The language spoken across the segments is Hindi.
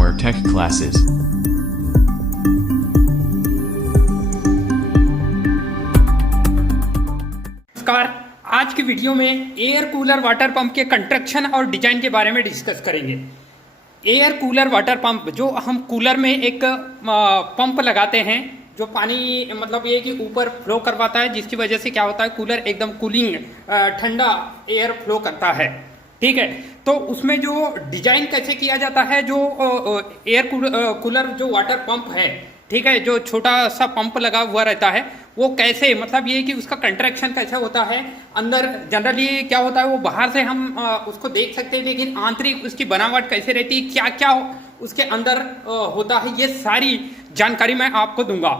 more tech classes. नमस्कार। आज की वीडियो में एयर कूलर वाटर पंप के कंस्ट्रक्शन और डिजाइन के बारे में डिस्कस करेंगे। एयर कूलर वाटर पंप, जो हम कूलर में एक पंप लगाते हैं जो पानी मतलब ये कि ऊपर फ्लो करवाता है, जिसकी वजह से क्या होता है कूलर एकदम कूलिंग ठंडा एयर फ्लो करता है। ठीक है, तो उसमें जो डिजाइन कैसे किया जाता है, जो एयर कूलर जो वाटर पंप है, ठीक है, जो छोटा सा पंप लगा हुआ रहता है, वो कैसे मतलब ये कि उसका कंट्रैक्शन कैसा होता है। अंदर जनरली क्या होता है, वो बाहर से हम उसको देख सकते हैं, लेकिन आंतरिक उसकी बनावट कैसे रहती है, क्या क्या उसके अंदर होता है, ये सारी जानकारी मैं आपको दूंगा।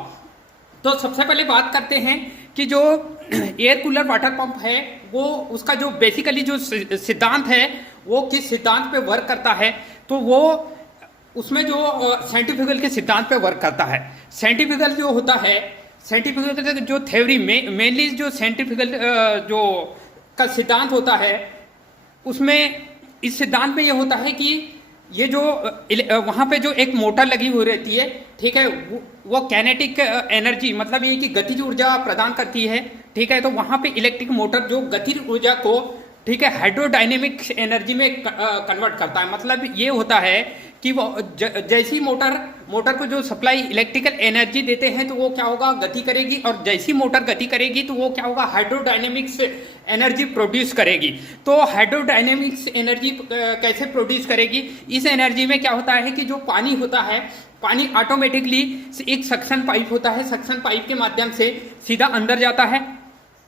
तो सबसे पहले बात करते हैं कि जो एयर कूलर वाटर पंप है, वो उसका जो बेसिकली जो सिद्धांत है, वो किस सिद्धांत पे वर्क करता है। तो वो उसमें जो साइंटिफिकल के सिद्धांत पे वर्क करता है। साइंटिफिकल जो होता है, साइंटिफिकल जो थ्योरी मेनली जो साइंटिफिकल जो का सिद्धांत होता है, उसमें इस सिद्धांत में ये होता है कि ये जो वहाँ पे जो एक मोटर लगी हुई रहती है, ठीक है, वो कैनेटिक एनर्जी मतलब ये कि गतिज ऊर्जा प्रदान करती है। ठीक है, तो वहाँ पे इलेक्ट्रिक मोटर जो गतिज ऊर्जा को, ठीक है, हाइड्रोडायनेमिक एनर्जी में कन्वर्ट करता है। मतलब ये होता है कि वो जैसी मोटर को जो सप्लाई इलेक्ट्रिकल एनर्जी देते हैं, तो वो क्या होगा, गति करेगी, और जैसी मोटर गति करेगी तो वो क्या होगा, हाइड्रोडायनेमिक्स एनर्जी प्रोड्यूस करेगी। तो हाइड्रोडायनेमिक्स एनर्जी कैसे प्रोड्यूस करेगी, इस एनर्जी में क्या होता है कि जो पानी होता है, पानी ऑटोमेटिकली एक सक्शन पाइप होता है, सक्शन पाइप के माध्यम से सीधा अंदर जाता है,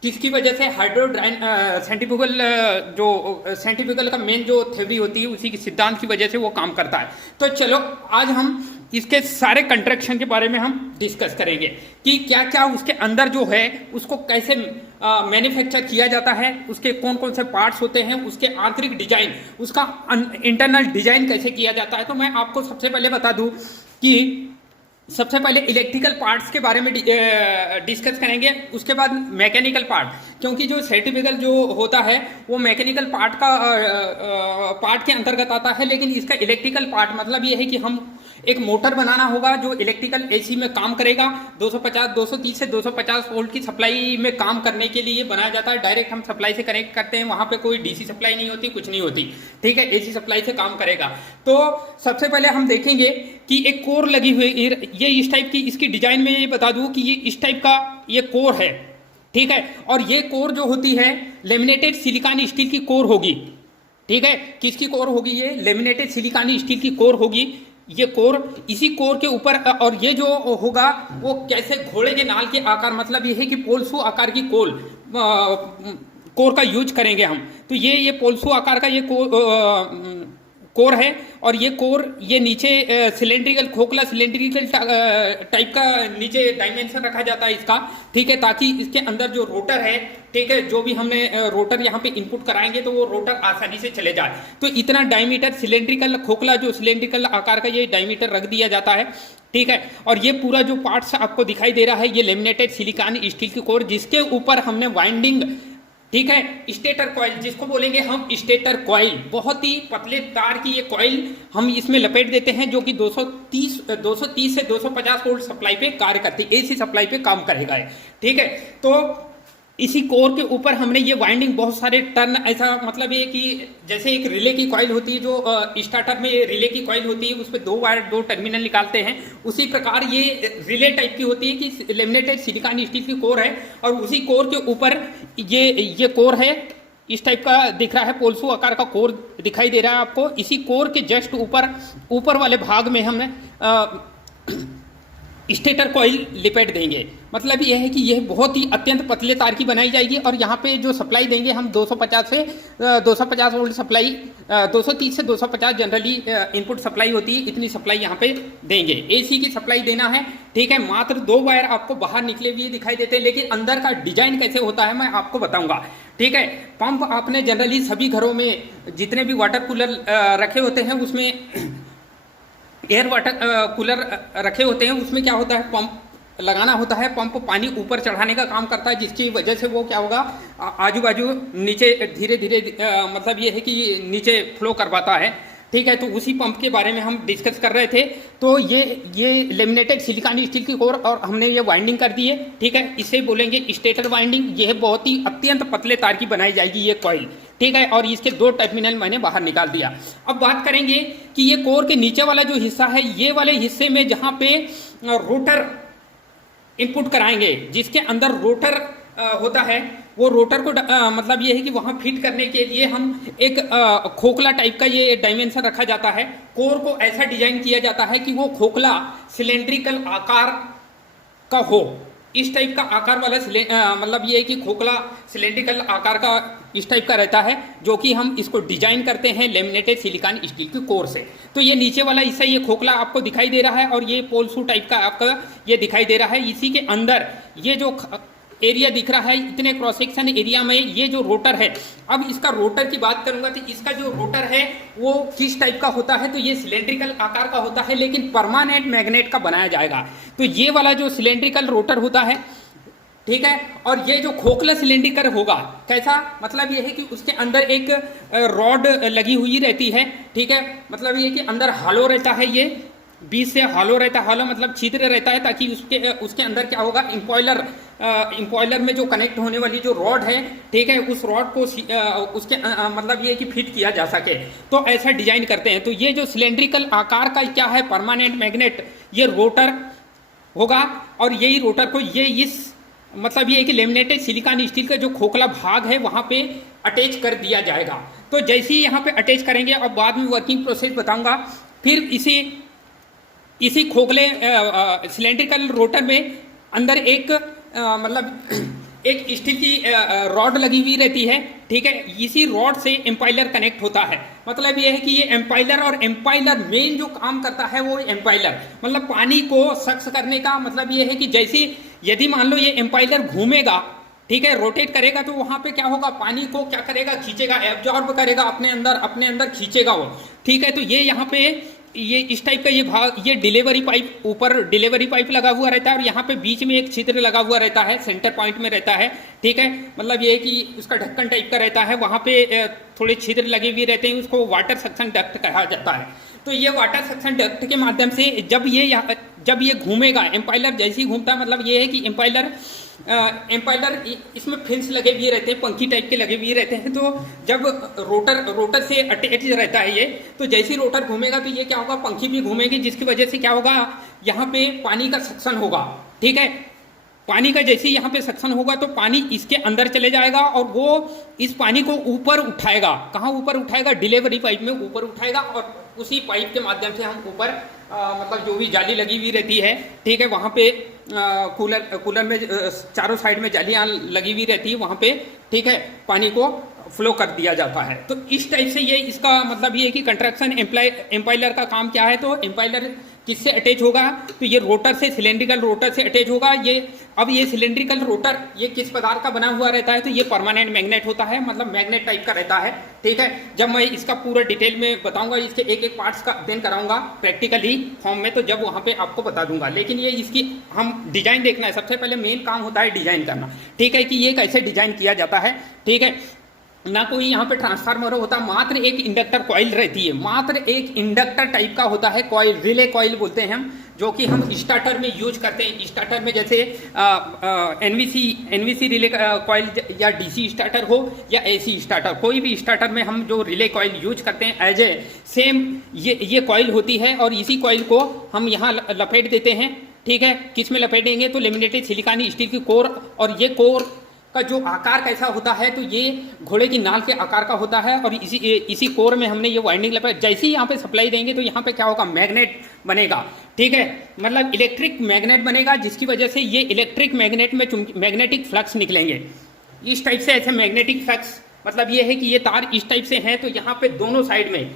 किसकी वजह से साइंटिफिकल का मेन जो थ्योरी होती है, उसी की सिद्धांत की वजह से वो काम करता है। तो चलो आज हम इसके सारे कंस्ट्रक्शन के बारे में हम डिस्कस करेंगे कि क्या क्या उसके अंदर जो है उसको कैसे मैन्युफैक्चर किया जाता है, उसके कौन कौन से पार्ट्स होते हैं, उसके आंतरिक डिजाइन, उसका इंटरनल डिजाइन कैसे किया जाता है। तो मैं आपको सबसे पहले बता दूं कि सबसे पहले इलेक्ट्रिकल पार्ट्स के बारे में डिस्कस करेंगे, उसके बाद मैकेनिकल पार्ट, क्योंकि जो सर्टिफिकल जो होता है वो मैकेनिकल पार्ट के अंतर्गत आता है, लेकिन इसका इलेक्ट्रिकल पार्ट मतलब ये है कि हम एक मोटर बनाना होगा जो इलेक्ट्रिकल एसी में काम करेगा। 230 से 250 वोल्ट की सप्लाई में काम करने के लिए बनाया जाता है। डायरेक्ट हम सप्लाई से कनेक्ट करते हैं, वहाँ पे कोई डीसी सप्लाई नहीं होती, कुछ नहीं होती। ठीक है, एसी सप्लाई से काम करेगा। तो सबसे पहले हम देखेंगे कि एक कोर लगी हुई, ये इस टाइप की, इसकी डिजाइन में ये बता दूं कि ये इस टाइप का ये कोर है। ठीक है, और ये कोर जो होती है लेमिनेटेड सिलिकॉन स्टील की कोर होगी। ठीक है, किसकी कोर होगी, ये लेमिनेटेड सिलिकॉन स्टील की कोर होगी। ये कोर, इसी कोर के ऊपर, और ये जो होगा वो कैसे घोड़े के नाल के आकार, मतलब ये है कि पोलसू आकार की कोर का यूज करेंगे हम। तो ये पोलसू आकार का ये कोर है, और ये कोर ये नीचे सिलेंड्रिकल, खोखला सिलेंड्रिकल टाइप का नीचे डायमेंशन रखा जाता है इसका। ठीक है, ताकि इसके अंदर जो रोटर है, ठीक है, जो भी हमने रोटर यहाँ पे इनपुट कराएंगे तो वो रोटर आसानी से चले जाए। तो इतना डायमीटर सिलेंड्रिकल, खोखला जो सिलेंड्रिकल आकार का ये डायमीटर रख दिया जाता है। ठीक है, और ये पूरा जो पार्ट्स आपको दिखाई दे रहा है, ये लेमिनेटेड सिलिकॉन स्टील की कोर, जिसके ऊपर हमने वाइंडिंग, ठीक है, स्टेटर कॉइल जिसको बोलेंगे हम, स्टेटर कॉइल, बहुत ही पतले तार की ये कॉइल हम इसमें लपेट देते हैं, जो कि 230 से 250 वोल्ट सप्लाई पे कार्य करती है, एसी सप्लाई पे काम करेगा। ठीक है, तो इसी कोर के ऊपर हमने ये वाइंडिंग बहुत सारे टर्न, ऐसा मतलब ये कि जैसे एक रिले की कॉइल होती है, जो स्टार्टर में रिले की कॉइल होती है, उस पर 2 वायर 2 टर्मिनल निकालते हैं, उसी प्रकार ये रिले टाइप की होती है कि लेमिनेटेड सिलिकॉन स्टील की कोर है, और उसी कोर के ऊपर ये कोर है, इस टाइप का दिख रहा है, पोलसू आकार का कोर दिखाई दे रहा है आपको। इसी कोर के जस्ट ऊपर वाले भाग में हमने स्टेटर कॉइल लिपेट देंगे। मतलब यह है कि यह बहुत ही अत्यंत पतले तार की बनाई जाएगी, और यहाँ पे जो सप्लाई देंगे हम 250 वोल्ट सप्लाई, 230 से 250 जनरली इनपुट सप्लाई होती है, इतनी सप्लाई यहाँ पे देंगे। एसी की सप्लाई देना है। ठीक है, मात्र 2 वायर आपको बाहर निकले हुए दिखाई देते हैं, लेकिन अंदर का डिजाइन कैसे होता है मैं आपको बताऊंगा। ठीक है, पंप आपने जनरली सभी घरों में जितने भी वाटर कूलर रखे होते हैं, उसमें एयर वाटर कूलर रखे होते हैं, उसमें क्या होता है, पंप लगाना होता है, पंप पानी ऊपर चढ़ाने का काम करता है, जिसकी वजह से वो क्या होगा, आजू बाजू नीचे धीरे धीरे मतलब ये है कि नीचे फ्लो करवाता है। ठीक है। तो उसी पंप के बारे में हम डिस्कस कर रहे थे। तो ये लेमिनेटेड सिलिकॉन स्टील की कोर और हमने ये वाइंडिंग कर दी है, ठीक है। इसे बोलेंगे स्टेटर वाइंडिंग। यह बहुत ही अत्यंत पतले तार की बनाई जाएगी ये कॉइल, ठीक है। और इसके 2 टर्मिनल मैंने बाहर निकाल दिया। अब बात करेंगे कि ये कोर के नीचे वाला जो हिस्सा है, ये वाले हिस्से में जहाँ पे रोटर इनपुट कराएंगे, जिसके अंदर रोटर होता है, वो रोटर को मतलब ये है कि वहाँ फिट करने के लिए हम एक खोखला टाइप का ये डायमेंशन रखा जाता है। कोर को ऐसा डिजाइन किया जाता है कि वो खोखला सिलेंड्रिकल आकार का हो। इस टाइप का आकार वाला मतलब ये है कि खोखला सिलेंड्रिकल आकार का इस टाइप का रहता है, जो कि हम इसको डिजाइन करते हैं लेमिनेटेड सिलिकॉन स्टील की कोर से। तो ये नीचे वाला हिस्सा ये खोखला आपको दिखाई दे रहा है और ये पोल शू टाइप का आपका ये दिखाई दे रहा है। इसी के अंदर ये जो एरिया दिख रहा है, इतने क्रॉस सेक्शन एरिया में ये जो रोटर है, अब इसका रोटर की बात करूंगा तो इसका जो रोटर है वो किस टाइप का होता है, तो ये सिलेंड्रिकल आकार का होता है, लेकिन परमानेंट मैग्नेट का बनाया जाएगा। तो ये वाला जो सिलेंड्रिकल रोटर होता है, ठीक है, और ये जो खोखला सिलेंड्रिकल होगा कैसा, मतलब ये है कि उसके अंदर एक रॉड लगी हुई रहती है, ठीक है। मतलब ये कि अंदर हॉलो रहता है, ये बीच से हॉलो रहता है, हॉलो मतलब छिद्र रहता है, ताकि उसके अंदर क्या होगा, इंपॉइलर में जो कनेक्ट होने वाली जो रॉड है, ठीक है, उस रॉड को उसके मतलब ये कि फिट किया जा सके। तो ऐसा डिजाइन करते हैं। तो ये जो सिलेंड्रिकल आकार का क्या है परमानेंट मैग्नेट, ये रोटर होगा, और यही रोटर को ये इस मतलब ये कि लेमिनेटेड सिलिकॉन स्टील का जो खोखला भाग है वहाँ पे अटैच कर दिया जाएगा। तो जैसे ही यहाँ पे अटैच करेंगे, अब बाद में वर्किंग प्रोसेस बताऊंगा। फिर इसी खोखले सिलेंड्रिकल रोटर में अंदर एक मतलब एक स्टील की रॉड लगी हुई रहती है, ठीक है। इसी रॉड से एम्पाइलर कनेक्ट होता है। मतलब ये है कि ये एम्पाइलर, और एम्पाइलर मेन जो काम करता है वो एम्पाइलर मतलब पानी को सक्स करने का। मतलब ये है कि जैसे यदि मान लो ये एम्पाइलर घूमेगा, ठीक है, रोटेट करेगा, तो वहां पे क्या होगा, पानी को क्या करेगा, खींचेगा, एब्जॉर्ब करेगा अपने अंदर खींचेगा वो, ठीक है। तो ये यहाँ पे ये इस टाइप का ये भाग, ये डिलीवरी पाइप, ऊपर डिलीवरी पाइप लगा हुआ रहता है, और यहाँ पे बीच में एक छिद्र लगा हुआ रहता है, सेंटर पॉइंट में रहता है, ठीक है। मतलब ये कि उसका ढक्कन टाइप का रहता है, वहाँ पे थोड़े छिद्र लगे हुए रहते हैं, उसको वाटर सक्शन डक्ट कहा जाता है। तो ये वाटर सक्शन डक्ट के माध्यम से जब ये घूमेगा, एम्पाइलर जैसे ही घूमता है, मतलब ये है कि एम्पाइलर इसमें फिन्स लगे हुए रहते हैं, पंखी टाइप के लगे हुए रहते हैं। तो जब रोटर से अटैच रहता है ये, तो जैसे ही रोटर घूमेगा तो ये क्या होगा, पंखी भी घूमेगी, जिसकी वजह से क्या होगा, यहाँ पे पानी का सक्शन होगा, ठीक है। पानी का जैसे ही यहाँ पे सक्शन होगा तो पानी इसके अंदर चले जाएगा, और वो इस पानी को ऊपर उठाएगा। कहाँ ऊपर उठाएगा, डिलीवरी पाइप में ऊपर उठाएगा, और उसी पाइप के माध्यम से हम ऊपर मतलब जो भी जाली लगी हुई रहती है, ठीक है, वहाँ पे कूलर में चारों साइड में जालियाँ लगी हुई रहती है, वहाँ पे, ठीक है, पानी को फ्लो कर दिया जाता है। तो इस टाइप से ये इसका मतलब ये है कि कंट्रैक्शन एम्पाइलर का काम क्या है। तो एम्पाइलर किससे अटैच होगा, तो ये रोटर से, सिलेंड्रिकल रोटर से अटैच होगा। अब ये सिलेंड्रिकल रोटर ये किस पदार्थ का बना हुआ रहता है, तो ये परमानेंट मैग्नेट होता है, मतलब मैग्नेट टाइप का रहता है, ठीक है। जब मैं इसका पूरा डिटेल में बताऊंगा, इसके एक एक पार्ट्स का अध्ययन कराऊंगा प्रैक्टिकली फॉर्म में, तो जब वहाँ पे आपको बता दूंगा। लेकिन ये इसकी हम डिजाइन देखना है, सबसे पहले मेन काम होता है डिजाइन करना, ठीक है, कि ये कैसे डिजाइन किया जाता है, ठीक है। ना कोई यहाँ पे ट्रांसफार्मर होता, मात्र एक इंडक्टर कॉइल रहती है, मात्र एक इंडक्टर टाइप का होता है कॉइल, रिले कॉइल बोलते हैं हम, जो कि हम स्टार्टर में यूज करते हैं। स्टार्टर में जैसे एनवीसी रिले कॉइल, या डीसी स्टार्टर हो या एसी स्टार्टर, कोई भी स्टार्टर में हम जो रिले कॉइल यूज करते हैं एज ए सेम ये कॉइल होती है। और इसी कॉइल को हम यहाँ लपेट देते हैं, ठीक है। किस में लपेटेंगे, तो लेमिनेटेड सिलिकॉन स्टील की कोर, और ये कोर का जो आकार कैसा होता है, तो ये घोड़े की नाल के आकार का होता है, और इसी कोर में हमने ये वाइंडिंग लपेट। जैसे ही यहाँ पे सप्लाई देंगे तो यहाँ पे क्या होगा, मैग्नेट बनेगा, ठीक है, मतलब इलेक्ट्रिक मैग्नेट बनेगा, जिसकी वजह से ये इलेक्ट्रिक मैग्नेट में मैग्नेटिक फ्लक्स निकलेंगे इस टाइप से। ऐसे मैग्नेटिक फ्लक्स मतलब ये है कि ये तार इस टाइप से हैं, तो यहाँ पे दोनों साइड में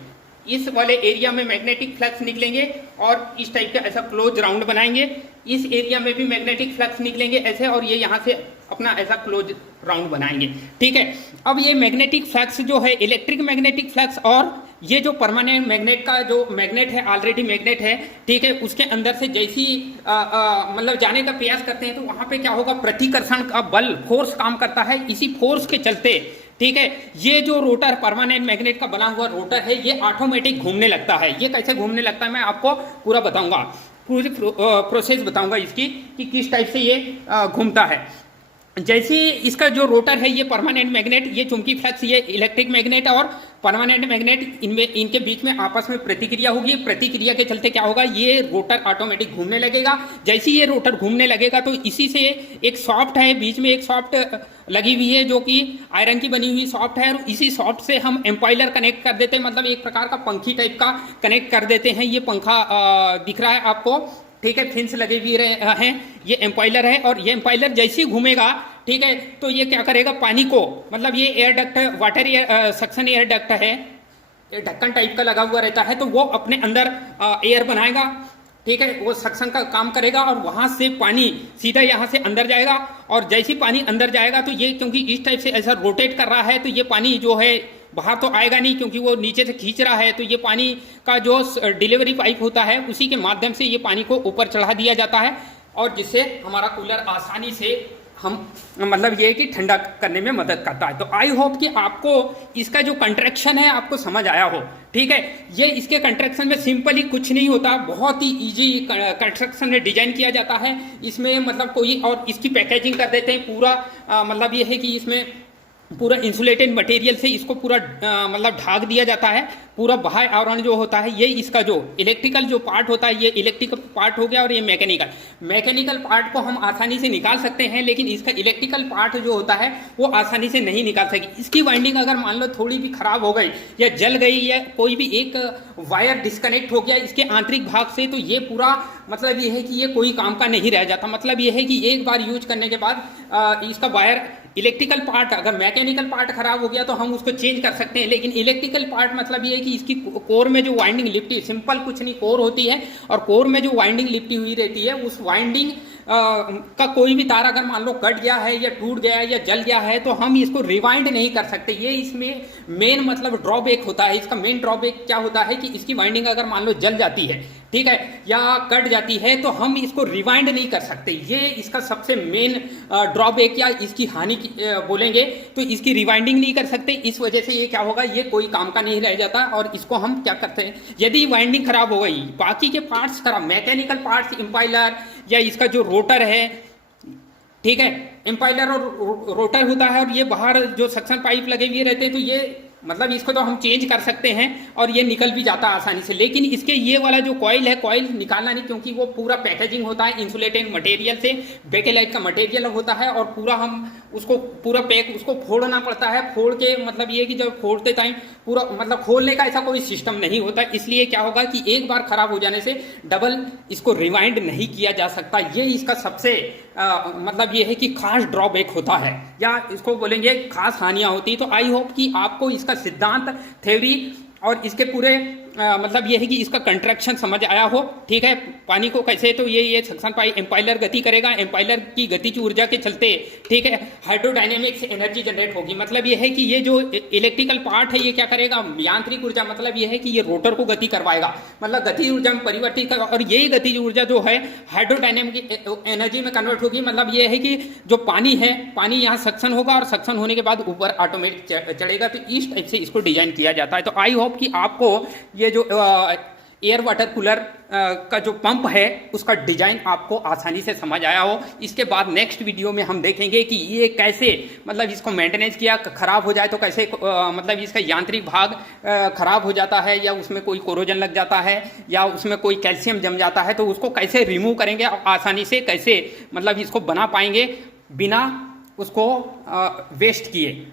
इस वाले एरिया में मैग्नेटिक फ्लक्स निकलेंगे, और इस टाइप का ऐसा क्लोज राउंड बनाएंगे, इस एरिया में भी मैग्नेटिक फ्लक्स निकलेंगे ऐसे, और ये यहाँ से अपना ऐसा क्लोज राउंड बनाएंगे, ठीक है। अब ये मैग्नेटिक फ्लक्स जो है, इलेक्ट्रिक मैग्नेटिक फ्लक्स, और ये जो परमानेंट मैग्नेट का जो मैग्नेट है, ऑलरेडी मैग्नेट है, ठीक है, उसके अंदर से जैसी मतलब जाने का प्रयास करते हैं, तो वहाँ पे क्या होगा, प्रतिकर्षण का बल, फोर्स काम करता है। इसी फोर्स के चलते, ठीक है। ये जो रोटर परमानेंट मैग्नेट का बना हुआ रोटर है ये ऑटोमेटिक घूमने लगता है। ये कैसे घूमने लगता है मैं आपको पूरा बताऊंगा, पूरी प्रोसेस बताऊंगा इसकी कि किस टाइप से ये घूमता है। जैसे इसका जो रोटर है ये परमानेंट मैग्नेट, ये चुंबकीय फ्लक्स, ये इलेक्ट्रिक मैग्नेट और परमानेंट मैग्नेट, इनमें इनके बीच में आपस में प्रतिक्रिया होगी। प्रतिक्रिया के चलते क्या होगा, ये रोटर ऑटोमेटिक घूमने लगेगा। जैसे ये रोटर घूमने लगेगा तो इसी से एक सॉफ्ट है, बीच में एक सॉफ्ट लगी हुई है जो कि आयरन की बनी हुई सॉफ्ट है, और इसी सॉफ्ट से हम एम्पाइलर कनेक्ट कर देते हैं, मतलब एक प्रकार का पंखी टाइप का कनेक्ट कर देते हैं। ये पंखा दिख रहा है आपको, ठीक है, फिन्स लगे हुए हैं, ये एम्पाइलर है। और ये एम्पाइलर जैसे ही घूमेगा, ठीक है, तो ये क्या करेगा, पानी को, मतलब ये air duct, water air suction air duct है, ये ढक्कन टाइप का लगा हुआ रहता है, तो वो अपने अंदर एयर बनाएगा, ठीक है, वो सक्शन का काम करेगा और वहां से पानी सीधा यहाँ से अंदर जाएगा। और जैसे ही पानी अंदर जाएगा तो ये क्योंकि इस टाइप से ऐसा रोटेट कर रहा है तो ये पानी जो है बाहर तो आएगा नहीं, क्योंकि वो नीचे से खींच रहा है, तो ये पानी का जो डिलीवरी पाइप होता है उसी के माध्यम से ये पानी को ऊपर चढ़ा दिया जाता है, और जिससे हमारा कूलर आसानी से हम, मतलब ये कि ठंडा करने में मदद करता है। तो आई होप कि आपको इसका जो कंट्रैक्शन है आपको समझ आया हो, ठीक है। ये इसके कंस्ट्रक्शन में सिंपली कुछ नहीं होता, बहुत ही इजी कंस्ट्रक्शन में डिजाइन किया जाता है इसमें, मतलब कोई, और इसकी पैकेजिंग कर देते हैं पूरा, मतलब ये है कि इसमें पूरा इंसुलेटेड मटेरियल से इसको पूरा मतलब ढाक दिया जाता है। पूरा बाह्य आवरण जो होता है, ये इसका जो इलेक्ट्रिकल जो पार्ट होता है, ये इलेक्ट्रिकल पार्ट हो गया, और ये मैकेनिकल पार्ट को हम आसानी से निकाल सकते हैं, लेकिन इसका इलेक्ट्रिकल पार्ट जो होता है वो आसानी से नहीं निकाल सके। इसकी वाइंडिंग अगर मान लो थोड़ी भी खराब हो गई या जल गई या कोई भी एक वायर डिस्कनेक्ट हो गया इसके आंतरिक भाग से, तो ये पूरा मतलब ये है कि ये कोई काम का नहीं रह जाता। मतलब ये है कि एक बार यूज करने के बाद इसका वायर, इलेक्ट्रिकल पार्ट, अगर मैकेनिकल पार्ट खराब हो गया तो हम उसको चेंज कर सकते हैं, लेकिन इलेक्ट्रिकल पार्ट मतलब ये है कि इसकी कोर में जो वाइंडिंग लिपटी, सिंपल कुछ नहीं, कोर होती है, और कोर में जो वाइंडिंग लिपटी हुई रहती है, उस वाइंडिंग का कोई भी तार अगर मान लो कट गया है या टूट गया है या जल गया है तो हम इसको रिवाइंड नहीं कर सकते। ये इसमें मेन मतलब ड्रॉबैक होता है। इसका मेन ड्रॉबैक क्या होता है कि इसकी वाइंडिंग अगर मान लो जल जाती है, ठीक है, या कट जाती है, तो हम इसको रिवाइंड नहीं कर सकते। ये इसका सबसे मेन ड्रॉबैक या इसकी हानि बोलेंगे तो इसकी रिवाइंडिंग नहीं कर सकते। इस वजह से ये क्या होगा, ये कोई काम का नहीं रह जाता। और इसको हम क्या करते हैं, यदि वाइंडिंग खराब हो गई, बाकी के पार्ट्स खराब, मैकेनिकल पार्ट्स, इंपाइलर या इसका जो रोटर है, ठीक है, इंपाइलर और रोटर होता है, और ये बाहर जो सक्शन पाइप लगे हुए रहते हैं, तो ये मतलब इसको तो हम चेंज कर सकते हैं और ये निकल भी जाता है आसानी से। लेकिन इसके ये वाला जो कॉइल है, कॉइल निकालना नहीं, क्योंकि वो पूरा पैकेजिंग होता है इंसुलेटेड मटेरियल से, बेकेलाइट का मटेरियल होता है, और पूरा हम उसको पूरा पैक, उसको फोड़ना पड़ता है। फोड़ के मतलब ये कि जब फोड़ते टाइम पूरा मतलब खोलने का ऐसा कोई सिस्टम नहीं होता, इसलिए क्या होगा कि एक बार खराब हो जाने से डबल इसको रिवाइंड नहीं किया जा सकता। ये इसका सबसे मतलब ये है कि खास ड्रॉबैक होता है, या इसको बोलेंगे खास हानियां होती है। तो आई होप कि आपको इसका सिद्धांत, थ्योरी और इसके पूरे मतलब ये है कि इसका कंस्ट्रक्शन समझ आया हो, ठीक है। पानी को कैसे, तो ये सक्शन पाइप एम्पाइलर गति करेगा, एम्पाइलर की गतिज ऊर्जा के चलते, ठीक है, हाइड्रोडायनेमिक से एनर्जी जनरेट होगी। मतलब ये है कि ये जो इलेक्ट्रिकल पार्ट है ये क्या करेगा, यांत्रिक ऊर्जा, मतलब ये है कि ये रोटर को गति करवाएगा, मतलब गति ऊर्जा में परिवर्तित कर, और यही गतिज ऊर्जा जो है हाइड्रोडायनेमिक एनर्जी में कन्वर्ट होगी। मतलब ये है कि जो पानी है, पानी यहाँ सक्शन होगा और सक्शन होने के बाद ऊपर ऑटोमेटिक चढ़ेगा। तो इस टाइप से इसको डिजाइन किया जाता है। तो आई होप कि आपको ये जो एयर वाटर कूलर का जो पंप है उसका डिजाइन आपको आसानी से समझ आया हो। इसके बाद नेक्स्ट वीडियो में हम देखेंगे कि ये कैसे मतलब इसको मेंटेनेंस किया, खराब हो जाए तो कैसे मतलब इसका यांत्रिक भाग खराब हो जाता है, या उसमें कोई कोरोजन लग जाता है, या उसमें कोई कैल्शियम जम जाता है, तो उसको कैसे रिमूव करेंगे और आसानी से कैसे मतलब इसको बना पाएंगे बिना उसको वेस्ट किए।